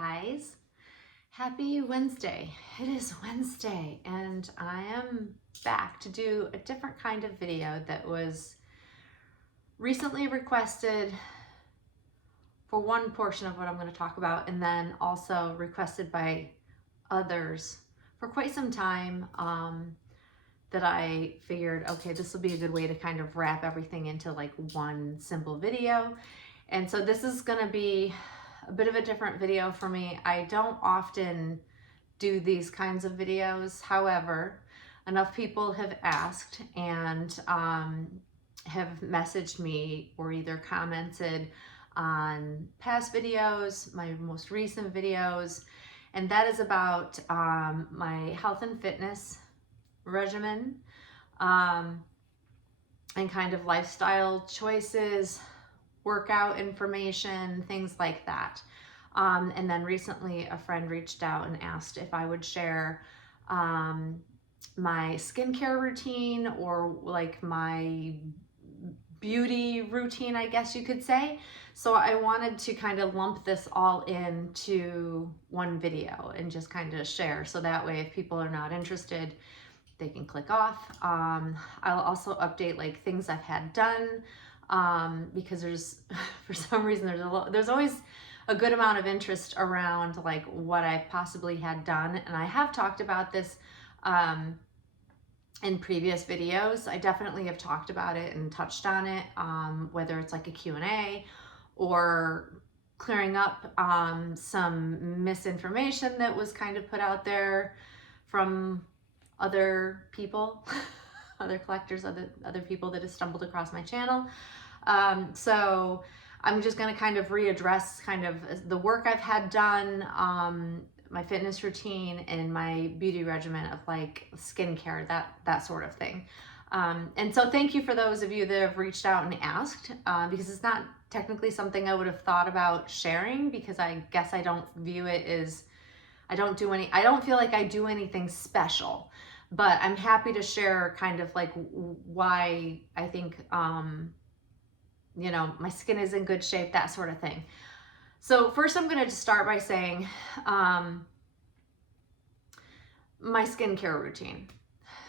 guys. Happy Wednesday. It is Wednesday and I am back to do a different kind of video that was recently requested for one portion of what I'm going to talk about, and then also requested by others for quite some time, that I figured, okay, this will be a good way to kind of wrap everything into like one simple video. And so this is going to be a bit of a different video for me. I don't often do these kinds of videos. However, enough people have asked and have messaged me or either commented on past videos, my most recent videos, and that is about my health and fitness regimen, and kind of lifestyle choices, workout information, things like that. And then recently a friend reached out and asked if I would share my skincare routine, or like my beauty routine, I guess you could say. So I wanted to kind of lump this all into one video and just kind of share, so that way if people are not interested, they can click off. I'll also update like things I've had done, because there's for some reason there's always a good amount of interest around like what I've possibly had done, and I have talked about this in previous videos. I definitely have talked about it and touched on it, whether it's like a Q&A or clearing up some misinformation that was kind of put out there from other people, other collectors, other people that have stumbled across my channel. So I'm just going to kind of readdress kind of the work I've had done, my fitness routine, and my beauty regimen of like skincare, that sort of thing. And so thank you for those of you that have reached out and asked, because it's not technically something I would have thought about sharing, because I guess I don't view it as, I don't feel like I do anything special, but I'm happy to share kind of like why I think, you know, my skin is in good shape, that sort of thing. So first I'm going to start by saying, my skincare routine.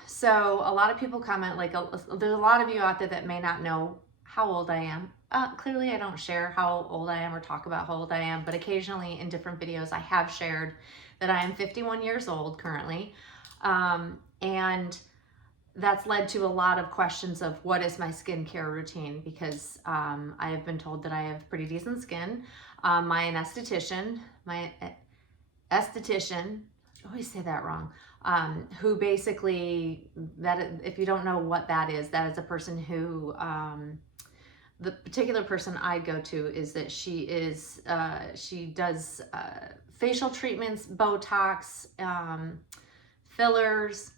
So a lot of people comment, like there's a lot of you out there that may not know how old I am. Clearly I don't share how old I am or talk about how old I am, but occasionally in different videos I have shared that I am 51 years old currently. And that's led to a lot of questions of what is my skincare routine, because I have been told that I have pretty decent skin. My esthetician, I always say that wrong, who basically, that if you don't know what that is a person who, the particular person I go to is that she does facial treatments, Botox, fillers.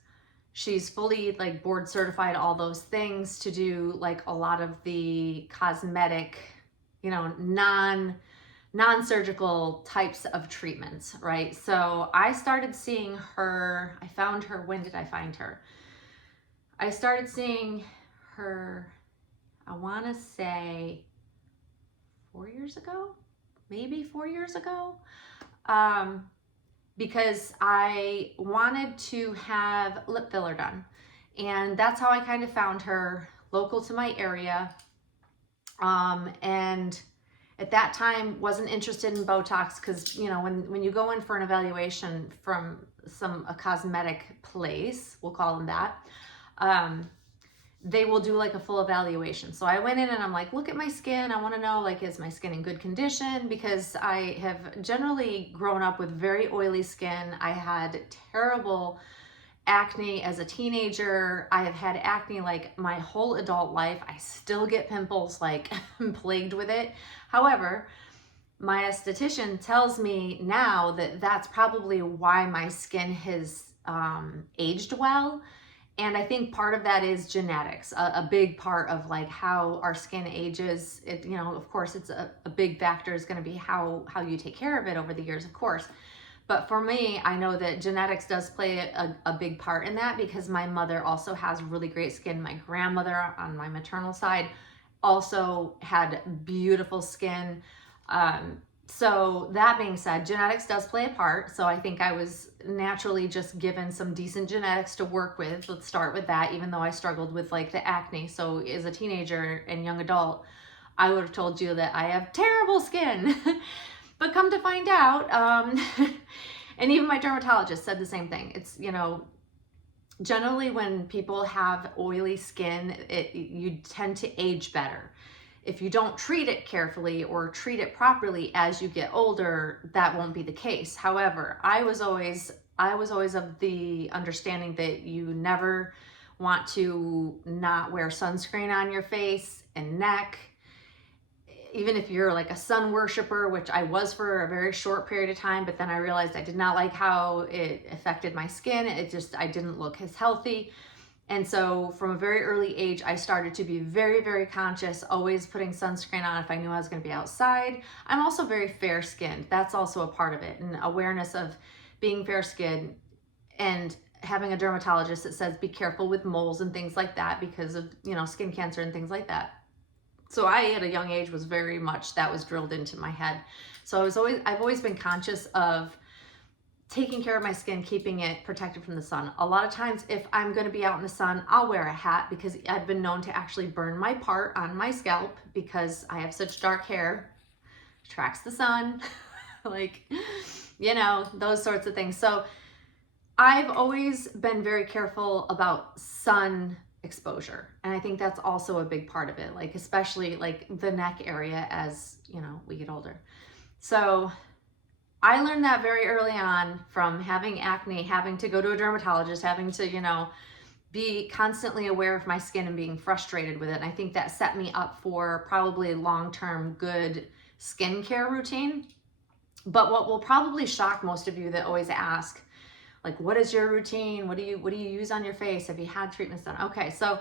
She's fully like board certified, all those things, to do like a lot of the cosmetic, you know, non-surgical types of treatments, right? So I started seeing her, I found her, when did I find her? I started seeing her, I want to say 4 years ago, maybe 4 years ago, because I wanted to have lip filler done. And that's how I kind of found her, local to my area. And at that time wasn't interested in Botox, because, you know, when you go in for an evaluation from a cosmetic place, we'll call them that, they will do like a full evaluation. So I went in and I'm like, look at my skin. I want to know, like, is my skin in good condition? Because I have generally grown up with very oily skin. I had terrible acne as a teenager. I have had acne like my whole adult life. I still get pimples, like I'm plagued with it. However, my esthetician tells me now that that's probably why my skin has aged well. And I think part of that is genetics, a big part of like how our skin ages. It, you know, of course, it's a big factor is going to be how you take care of it over the years, of course. But for me, I know that genetics does play a big part in that, because my mother also has really great skin. My grandmother on my maternal side also had beautiful skin. So that being said, genetics does play a part. So I think I was naturally just given some decent genetics to work with. Let's start with that, even though I struggled with like the acne. So as a teenager and young adult, I would have told you that I have terrible skin. But come to find out, and even my dermatologist said the same thing. It's, you know, generally when people have oily skin, you tend to age better. If you don't treat it carefully or treat it properly as you get older, that won't be the case. However, I was always of the understanding that you never want to not wear sunscreen on your face and neck. Even if you're like a sun worshiper, which I was for a very short period of time, but then I realized I did not like how it affected my skin. I didn't look as healthy. And so from a very early age, I started to be very, very conscious, always putting sunscreen on if I knew I was going to be outside. I'm also very fair skinned. That's also a part of it. And awareness of being fair skinned and having a dermatologist that says, be careful with moles and things like that because of, you know, skin cancer and things like that. So I, at a young age, was very much, that was drilled into my head. So I've always been conscious of taking care of my skin, keeping it protected from the sun. A lot of times if I'm gonna be out in the sun, I'll wear a hat because I've been known to actually burn my part on my scalp because I have such dark hair, attracts the sun, like, you know, those sorts of things. So I've always been very careful about sun exposure. And I think that's also a big part of it, like especially like the neck area as, you know, we get older. So I learned that very early on from having acne, having to go to a dermatologist, having to, you know, be constantly aware of my skin and being frustrated with it. And I think that set me up for probably long-term good skincare routine. But what will probably shock most of you that always ask, like, what is your routine? What do you use on your face? Have you had treatments done? Okay, so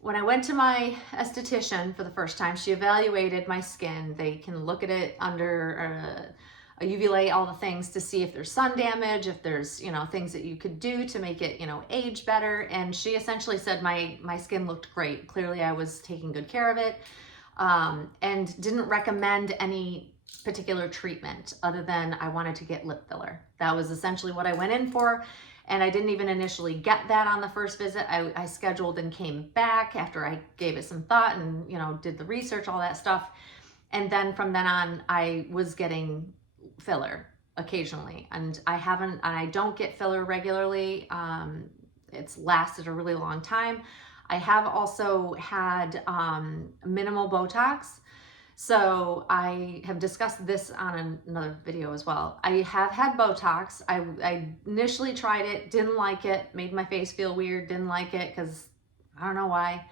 when I went to my esthetician for the first time, she evaluated my skin. They can look at it under a UV light, all the things to see if there's sun damage, if there's, you know, things that you could do to make it, you know, age better. And she essentially said my skin looked great. Clearly I was taking good care of it, and didn't recommend any particular treatment other than I wanted to get lip filler. That was essentially what I went in for. And I didn't even initially get that on the first visit. I scheduled and came back after I gave it some thought and, you know, did the research, all that stuff. And then from then on, I was getting filler occasionally, and I don't get filler regularly. It's lasted a really long time. I have also had minimal Botox. So I have discussed this on another video as well. I have had Botox. I initially tried it, didn't like it, made my face feel weird, didn't like it because I don't know why.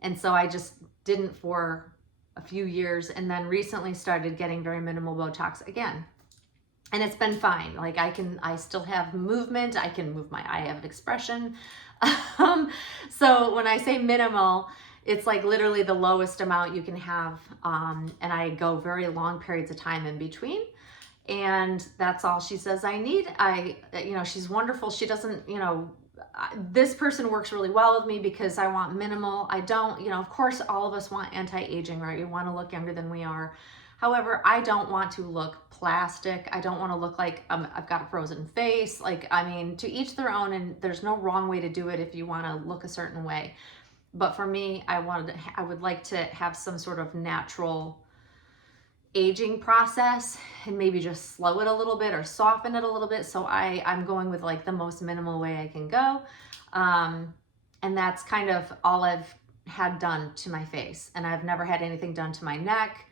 And so I just didn't for a few years, and then recently started getting very minimal Botox again. And it's been fine. Like I still have movement. I can move I have expression. So when I say minimal, it's like literally the lowest amount you can have. And I go very long periods of time in between. And that's all she says I need. You know, she's wonderful. She doesn't, you know, this person works really well with me because I want minimal. I don't, you know, of course all of us want anti-aging, right? We want to look younger than we are. However, I don't want to look plastic. I don't want to look like I've got a frozen face. Like, I mean, to each their own, and there's no wrong way to do it if you want to look a certain way. But for me, I would like to have some sort of natural aging process and maybe just slow it a little bit or soften it a little bit. So I'm going with like the most minimal way I can go. And that's kind of all I've had done to my face. And I've never had anything done to my neck.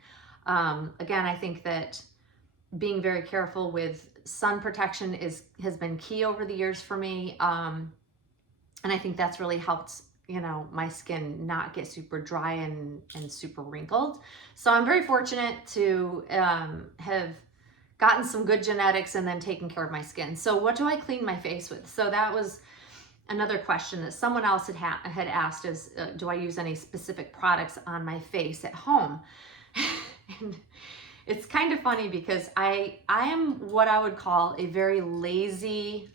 Again, I think that being very careful with sun protection has been key over the years for me. And I think that's really helped, you know, my skin not get super dry and super wrinkled. So I'm very fortunate to have gotten some good genetics and then taken care of my skin. So what do I clean my face with? So that was another question that someone else had asked is, do I use any specific products on my face at home? And it's kind of funny because I am what I would call a very lazy.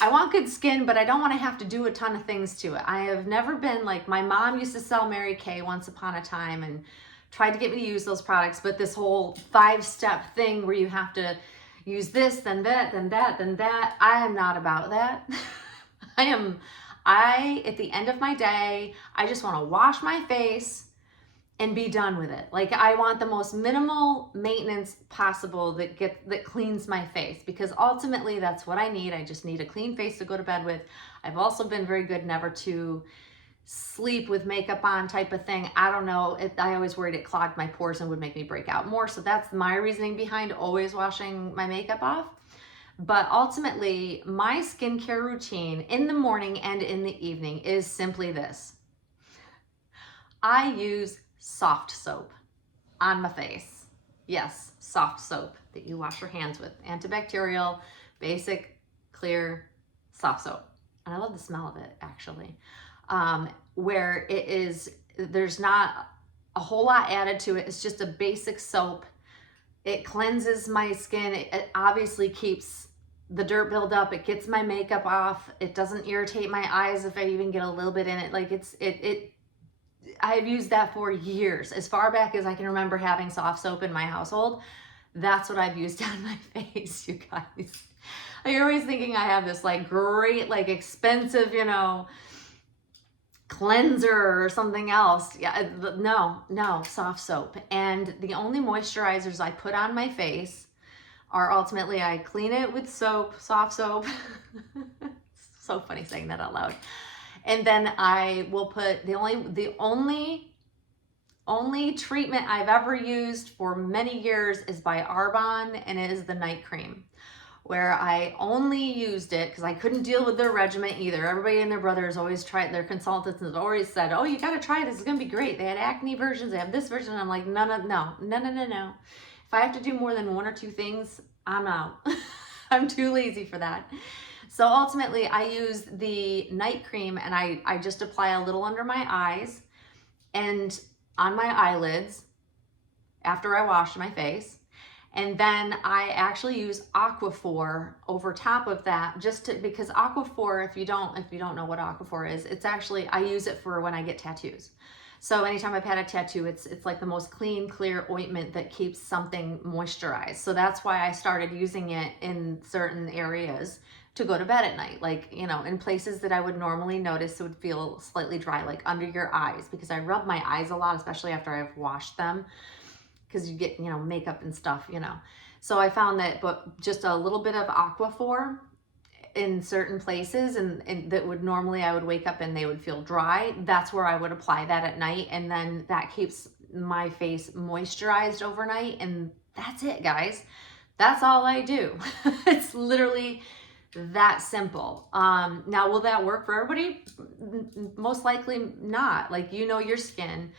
I want good skin, but I don't want to have to do a ton of things to it. I have never been like, my mom used to sell Mary Kay once upon a time, and tried to get me to use those products, but this whole 5-step thing where you have to use this, then that, then that, then that, I am not about that. At the end of my day, I just want to wash my face and be done with it. Like, I want the most minimal maintenance possible that cleans my face, because ultimately that's what I need. I just need a clean face to go to bed with. I've also been very good never to sleep with makeup on type of thing. I don't know. I always worried it clogged my pores and would make me break out more. So that's my reasoning behind always washing my makeup off. But ultimately, my skincare routine in the morning and in the evening is simply this. I use soft soap on my face. Yes, soft soap that you wash your hands with. Antibacterial, basic, clear, soft soap. And I love the smell of it, actually. Where it is, there's not a whole lot added to it. It's just a basic soap. It cleanses my skin. It obviously keeps the dirt buildup. It gets my makeup off. It doesn't irritate my eyes if I even get a little bit in it. Like, I've used that for years. As far back as I can remember having soft soap in my household, that's what I've used on my face, you guys. You're always thinking I have this like great, like expensive, cleanser or something else. Yeah, no, soft soap. And the only moisturizers I put on my face are ultimately, I clean it with soap, soft soap. So funny saying that out loud. And then I will put the only treatment I've ever used for many years is by Arbonne, and it is the night cream, where I only used it because I couldn't deal with their regimen either. Everybody and their brothers always tried, their consultants have always said, oh, you got to try this. It's going to be great. They had acne versions. They have this version. And I'm like, no. If I have to do more than 1 or 2 things, I'm out. I'm too lazy for that. So ultimately, I use the night cream, and I just apply a little under my eyes and on my eyelids after I wash my face. And then I actually use Aquaphor over top of that, because Aquaphor, if you don't know what Aquaphor is, it's actually, I use it for when I get tattoos. So anytime I've had a tattoo, it's like the most clean, clear ointment that keeps something moisturized. So that's why I started using it in certain areas to go to bed at night. Like, in places that I would normally notice it would feel slightly dry, like under your eyes, because I rub my eyes a lot, especially after I've washed them, because you get, makeup and stuff, So I found that, but just a little bit of Aquaphor in certain places, and that would normally, I would wake up and they would feel dry. That's where I would apply that at night. And then that keeps my face moisturized overnight. And that's it, guys. That's all I do. It's literally that simple. Now, will that work for everybody? Most likely not. Like, your skin.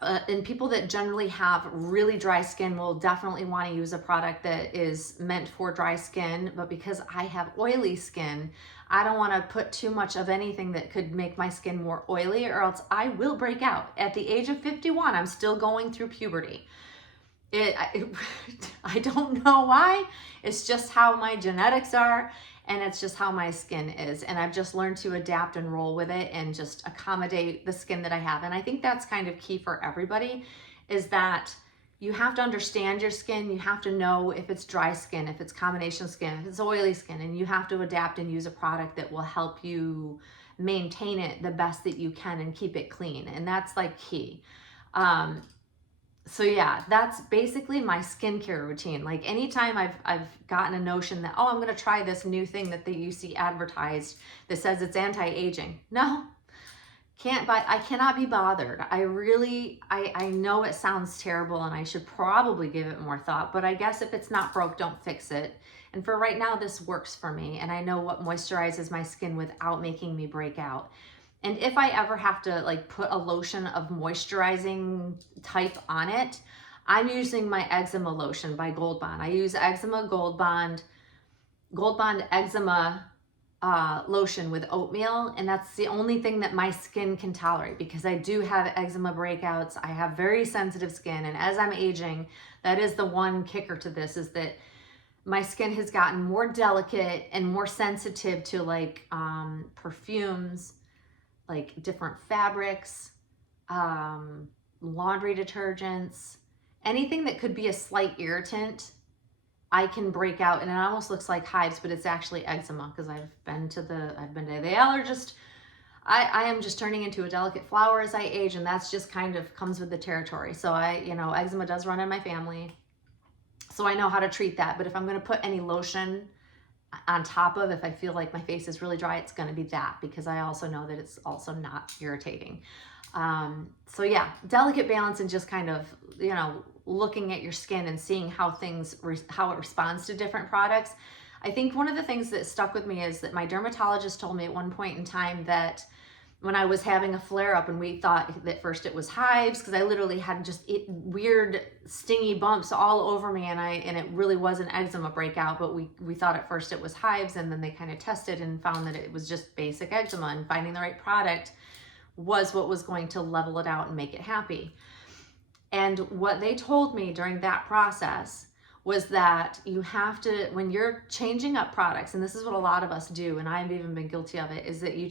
And people that generally have really dry skin will definitely want to use a product that is meant for dry skin. But because I have oily skin, I don't want to put too much of anything that could make my skin more oily, or else I will break out. At the age of 51, I'm still going through puberty. I don't know why. It's just how my genetics are, and it's just how my skin is. And I've just learned to adapt and roll with it and just accommodate the skin that I have. And I think that's kind of key for everybody, is that you have to understand your skin. You have to know if it's dry skin, if it's combination skin, if it's oily skin, and you have to adapt and use a product that will help you maintain it the best that you can and keep it clean. And that's like key. So yeah, that's basically my skincare routine. Like, anytime I've gotten a notion that, oh, I'm going to try this new thing that you see advertised that says it's anti-aging. No, I cannot be bothered. I know it sounds terrible and I should probably give it more thought, but I guess if it's not broke, don't fix it. And for right now, this works for me. And I know what moisturizes my skin without making me break out. And if I ever have to put a lotion of moisturizing type on it, I'm using my eczema lotion by Gold Bond. I use Gold Bond eczema lotion with oatmeal, and that's the only thing that my skin can tolerate, because I do have eczema breakouts. I have very sensitive skin, and as I'm aging, that is the one kicker to this, is that my skin has gotten more delicate and more sensitive to perfumes, like different fabrics, laundry detergents, anything that could be a slight irritant, I can break out, and it almost looks like hives, but it's actually eczema, because I've been to the allergist. I am just turning into a delicate flower as I age, and that's just kind of comes with the territory. So eczema does run in my family, so I know how to treat that. But if I'm going to put any lotion on top of, if I feel like my face is really dry, it's going to be that, because I also know that it's also not irritating. So yeah, delicate balance, and just kind of, looking at your skin and seeing how how it responds to different products. I think one of the things that stuck with me is that my dermatologist told me at one point in time that when I was having a flare-up, and we thought that first it was hives, because I literally had just weird stingy bumps all over me, and it really was an eczema breakout, but we thought at first it was hives, and then they kind of tested and found that it was just basic eczema, and finding the right product was what was going to level it out and make it happy. And what they told me during that process was that you have to, when you're changing up products, and this is what a lot of us do, and I've even been guilty of it, is that you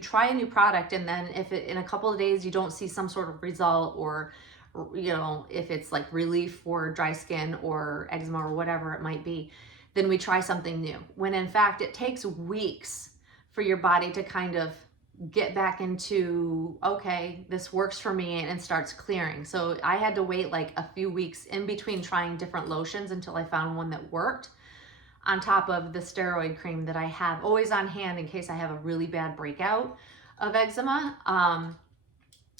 try a new product, and then if in a couple of days you don't see some sort of result, or if it's like relief for dry skin or eczema or whatever it might be, then we try something new. When in fact it takes weeks for your body to kind of get back into, okay, this works for me, and starts clearing. So I had to wait like a few weeks in between trying different lotions until I found one that worked, on top of the steroid cream that I have always on hand in case I have a really bad breakout of eczema.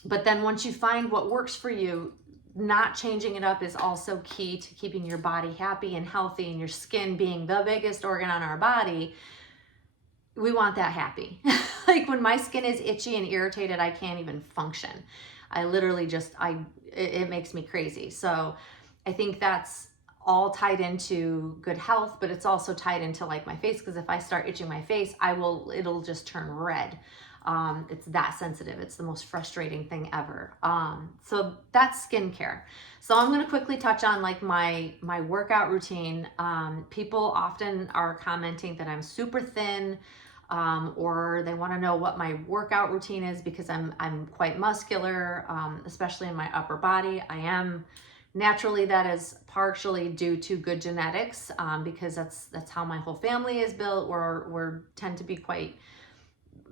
But then once you find what works for you, not changing it up is also key to keeping your body happy and healthy, and your skin being the biggest organ on our body. We want that happy. Like when my skin is itchy and irritated, I can't even function. I literally it makes me crazy. So I think that's all tied into good health, but it's also tied into like my face, because if I start itching my face, it'll just turn red. It's that sensitive. It's the most frustrating thing ever. So that's skincare. So I'm going to quickly touch on like my workout routine. People often are commenting that I'm super thin, or they want to know what my workout routine is, because I'm quite muscular, especially in my upper body. I am naturally, that is partially due to good genetics, because that's how my whole family is built. We tend to be quite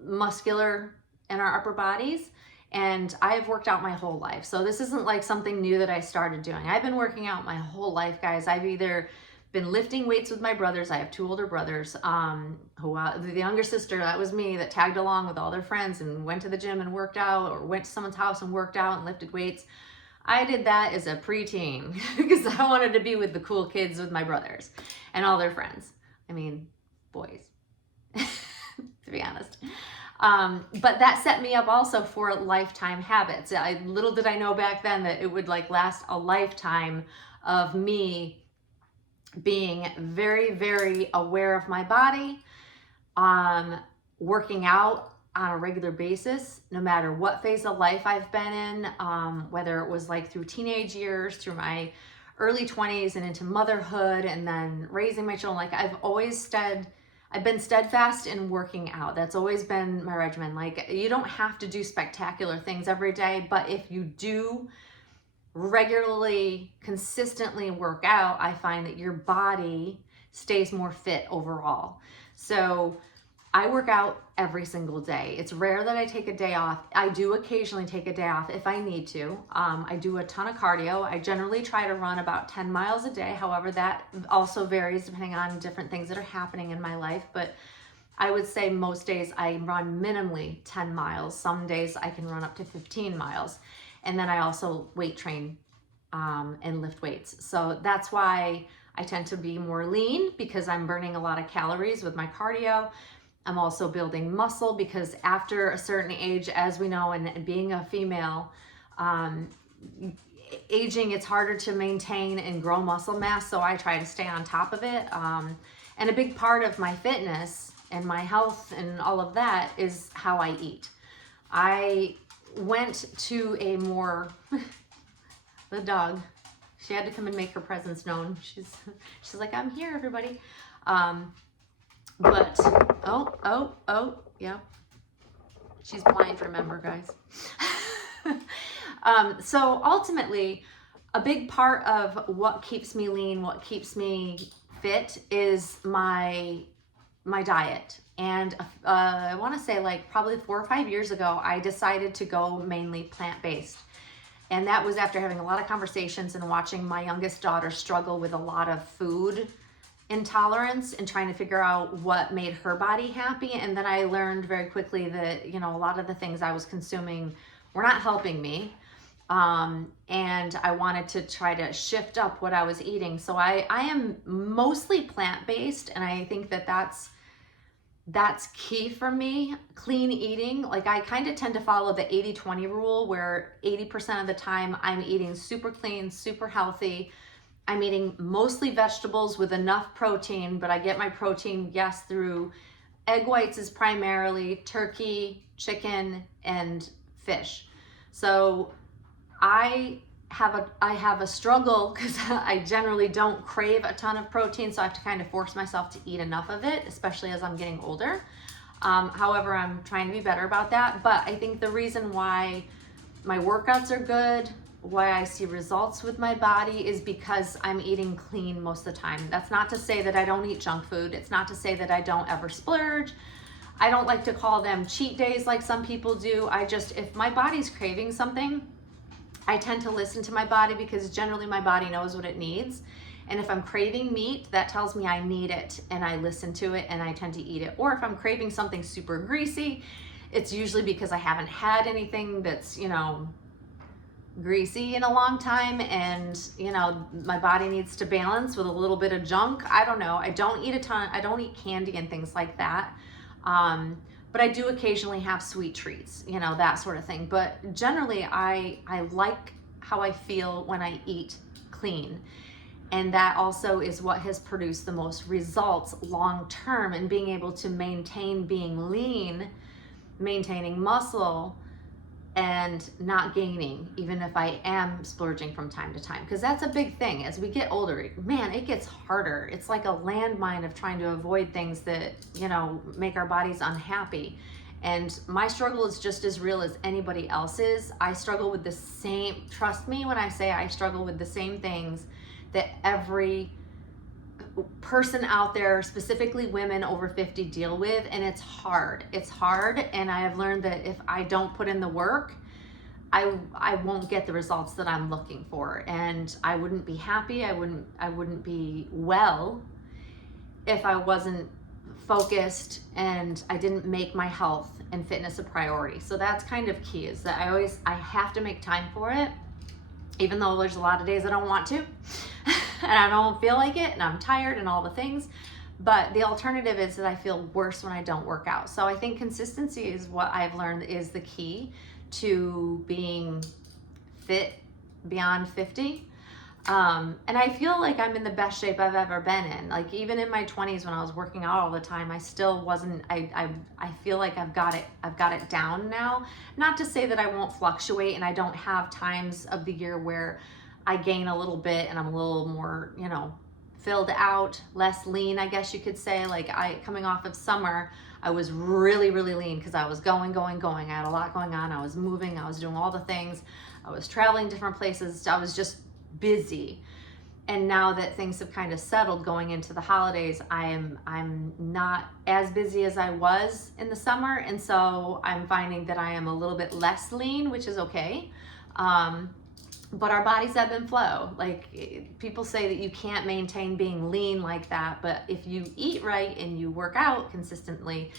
muscular in our upper bodies, and I have worked out my whole life. So this isn't like something new that I started doing. I've been working out my whole life, guys. I've either been lifting weights with my brothers. I have two older brothers, the younger sister, that was me, that tagged along with all their friends and went to the gym and worked out, or went to someone's house and worked out and lifted weights. I did that as a preteen because I wanted to be with the cool kids, with my brothers and all their friends. I mean, boys, to be honest. But that set me up also for lifetime habits. Little did I know back then that it would like last a lifetime of me being very, very aware of my body, working out on a regular basis, no matter what phase of life I've been in, whether it was like through teenage years, through my early 20s and into motherhood, and then raising my children. Like I've been steadfast in working out. That's always been my regimen. Like you don't have to do spectacular things every day, but if you do regularly, consistently work out, I find that your body stays more fit overall. So I work out every single day. It's rare that I take a day off. I do occasionally take a day off if I need to. I do a ton of cardio. I generally try to run about 10 miles a day. However, that also varies depending on different things that are happening in my life. But I would say most days I run minimally 10 miles. Some days I can run up to 15 miles. And then I also weight train and lift weights. So that's why I tend to be more lean, because I'm burning a lot of calories with my cardio. I'm also building muscle, because after a certain age, as we know, and being a female, aging, it's harder to maintain and grow muscle mass. So I try to stay on top of it. And a big part of my fitness and my health and all of that is how I eat. I went to a more, the dog, she had to come and make her presence known. She's like, I'm here, everybody. But, yeah. She's blind, remember, guys. So ultimately, a big part of what keeps me lean, what keeps me fit is my diet. And I want to say like probably 4 or 5 years ago, I decided to go mainly plant-based. And that was after having a lot of conversations and watching my youngest daughter struggle with a lot of food intolerance and trying to figure out what made her body happy. And then I learned very quickly that, you know, a lot of the things I was consuming were not helping me. And I wanted to try to shift up what I was eating. So I am mostly plant-based, and I think that that's key for me. Clean eating, like I kind of tend to follow the 80-20 rule, where 80% of the time I'm eating super clean, super healthy. I'm eating mostly vegetables with enough protein, but I get my protein, yes, through egg whites is primarily turkey, chicken, and fish. So I have a struggle because I generally don't crave a ton of protein, so I have to kind of force myself to eat enough of it, especially as I'm getting older. However, I'm trying to be better about that. But I think the reason why my workouts are good, why I see results with my body, is because I'm eating clean most of the time. That's not to say that I don't eat junk food. It's not to say that I don't ever splurge. I don't like to call them cheat days like some people do. If my body's craving something, I tend to listen to my body, because generally my body knows what it needs. And if I'm craving meat, that tells me I need it, and I listen to it and I tend to eat it. Or if I'm craving something super greasy, it's usually because I haven't had anything that's, you know, greasy in a long time, and, you know, my body needs to balance with a little bit of junk. I don't know. I don't eat a ton. I don't eat candy and things like that. But I do occasionally have sweet treats, you know, that sort of thing. But generally, I like how I feel when I eat clean. And that also is what has produced the most results long term in being able to maintain being lean, maintaining muscle, and not gaining, even if I am splurging from time to time. Because that's a big thing. As we get older, man, it gets harder. It's like a landmine of trying to avoid things that, you know, make our bodies unhappy. And my struggle is just as real as anybody else's. I struggle with the same, trust me when I say I struggle with the same things that every person out there, specifically women over 50, deal with. And it's hard. It's hard. And I have learned that if I don't put in the work, I won't get the results that I'm looking for. And I wouldn't be happy. I wouldn't be well if I wasn't focused and I didn't make my health and fitness a priority. So that's kind of key, is that I have to make time for it, even though there's a lot of days I don't want to. And I don't feel like it, and I'm tired and all the things. But the alternative is that I feel worse when I don't work out. So I think consistency is what I've learned is the key to being fit beyond 50. And I feel like I'm in the best shape I've ever been in. Like even in my 20s when I was working out all the time, I still wasn't, I feel like I've got it down now. Not to say that I won't fluctuate, and I don't have times of the year where I gain a little bit and I'm a little more, you know, filled out, less lean, I guess you could say. Like coming off of summer, I was really, really lean because I was going. I had a lot going on. I was moving, I was doing all the things. I was traveling different places. I was just busy. And now that things have kind of settled going into the holidays, I'm not as busy as I was in the summer. And so I'm finding that I am a little bit less lean, which is okay. But our bodies ebb and flow. Like people say that you can't maintain being lean like that, but if you eat right and you work out consistently,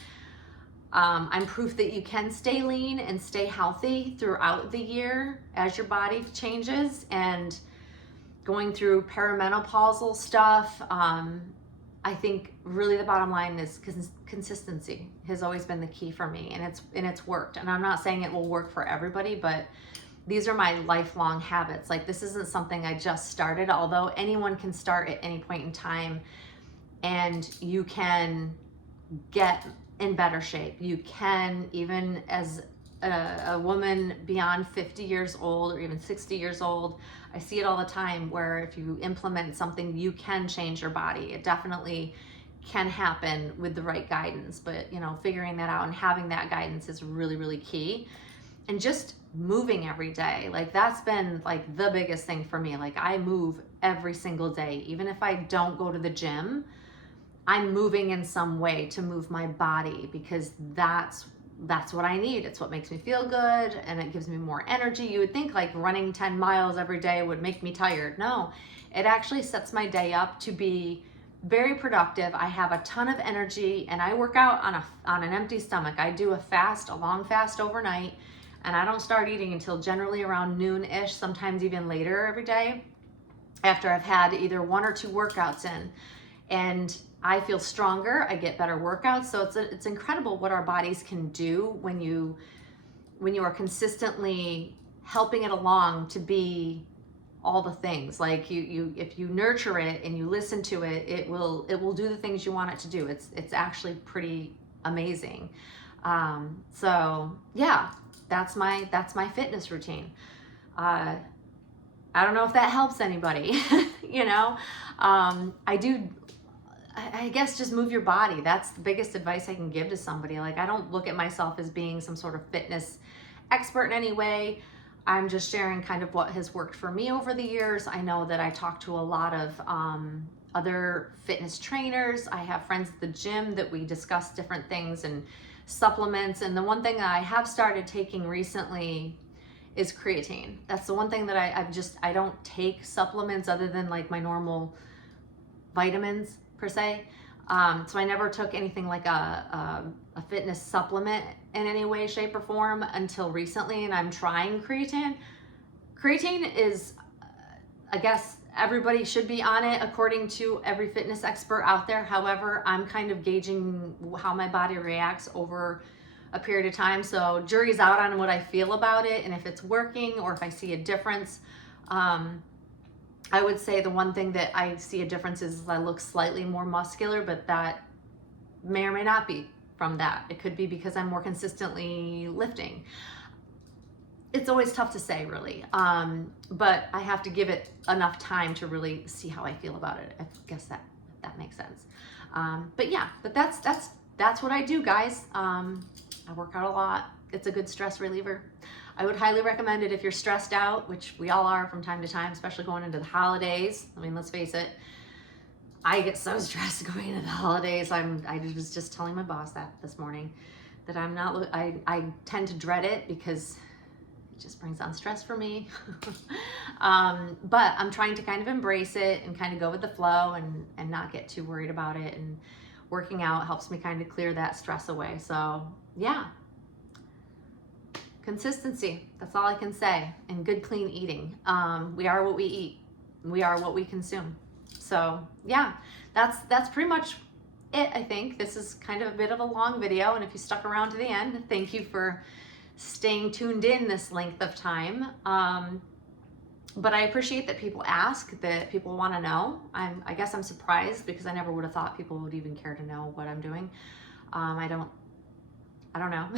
I'm proof that you can stay lean and stay healthy throughout the year as your body changes. And going through perimenopausal stuff, I think really the bottom line is consistency has always been the key for me, and it's worked. And I'm not saying it will work for everybody, but these are my lifelong habits. Like this isn't something I just started, although anyone can start at any point in time, and you can get in better shape. You can, even as a woman beyond 50 years old or even 60 years old, I see it all the time where if you implement something, you can change your body. It definitely can happen with the right guidance, but you know, figuring that out and having that guidance is really, really key. and just moving every day. Like that's been like the biggest thing for me. Like I move every single day. Even if I don't go to the gym, I'm moving in some way to move my body, because that's what I need. It's what makes me feel good, and it gives me more energy. You would think like running 10 miles every day would make me tired. No, it actually sets my day up to be very productive. I have a ton of energy, and I work out on an empty stomach. I do a long fast overnight, and I don't start eating until generally around noon-ish, sometimes even later every day, after I've had either 1 or 2 workouts in. And I feel stronger, I get better workouts. So it's incredible what our bodies can do when you are consistently helping it along to be all the things. Like if you nurture it and you listen to it, it will do the things you want it to do. It's actually pretty amazing. So yeah, that's my fitness routine. I don't know if that helps anybody. You know, I guess just move your body. That's the biggest advice I can give to somebody. Like, I don't look at myself as being some sort of fitness expert in any way. I'm just sharing kind of what has worked for me over the years. I know that I talk to a lot of other fitness trainers. I have friends at the gym that we discuss different things and supplements. And the one thing that I have started taking recently is creatine. That's the one thing that I don't take supplements other than like my normal vitamins per se. So I never took anything like a fitness supplement in any way, shape, or form until recently, and I'm trying creatine. Creatine is, I guess everybody should be on it according to every fitness expert out there. However, I'm kind of gauging how my body reacts over a period of time. So jury's out on what I feel about it and if it's working or if I see a difference. I would say the one thing that I see a difference is I look slightly more muscular, but that may or may not be from that. It could be because I'm more consistently lifting. It's always tough to say, really, but I have to give it enough time to really see how I feel about it. I guess that makes sense. But yeah, but that's what I do, guys. I work out a lot. It's a good stress reliever. I would highly recommend it if you're stressed out, which we all are from time to time, especially going into the holidays. I mean, let's face it, I get so stressed going into the holidays. I was just telling my boss that this morning, that I tend to dread it because it just brings on stress for me. But I'm trying to kind of embrace it and kind of go with the flow and not get too worried about it. And working out helps me kind of clear that stress away. So yeah. Consistency, that's all I can say, and good clean eating. We are what we eat. We are what we consume. So yeah, that's pretty much it, I think. This is kind of a bit of a long video, and if you stuck around to the end, thank you for staying tuned in this length of time. But I appreciate that people ask, that people want to know. I guess I'm surprised because I never would have thought people would even care to know what I'm doing. I don't know.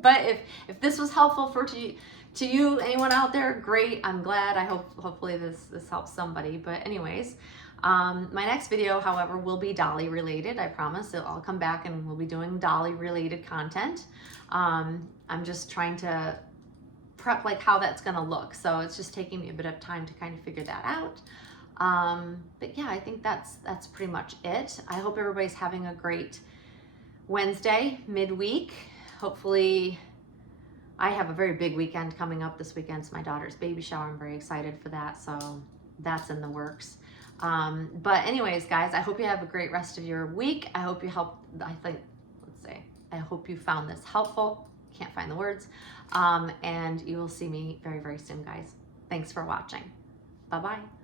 But if this was helpful to you, anyone out there, great. I'm glad. Hopefully this helps somebody. But anyways, my next video, however, will be Dolly related. I promise. I'll come back and we'll be doing Dolly related content. I'm just trying to prep like how that's gonna look. So it's just taking me a bit of time to kind of figure that out. But yeah, I think that's pretty much it. I hope everybody's having a great Wednesday, midweek. Hopefully, I have a very big weekend coming up this weekend. It's my daughter's baby shower. I'm very excited for that. So that's in the works. But anyways, guys, I hope you have a great rest of your week. I hope you I hope you found this helpful. Can't find the words. And you will see me very, very soon, guys. Thanks for watching. Bye-bye.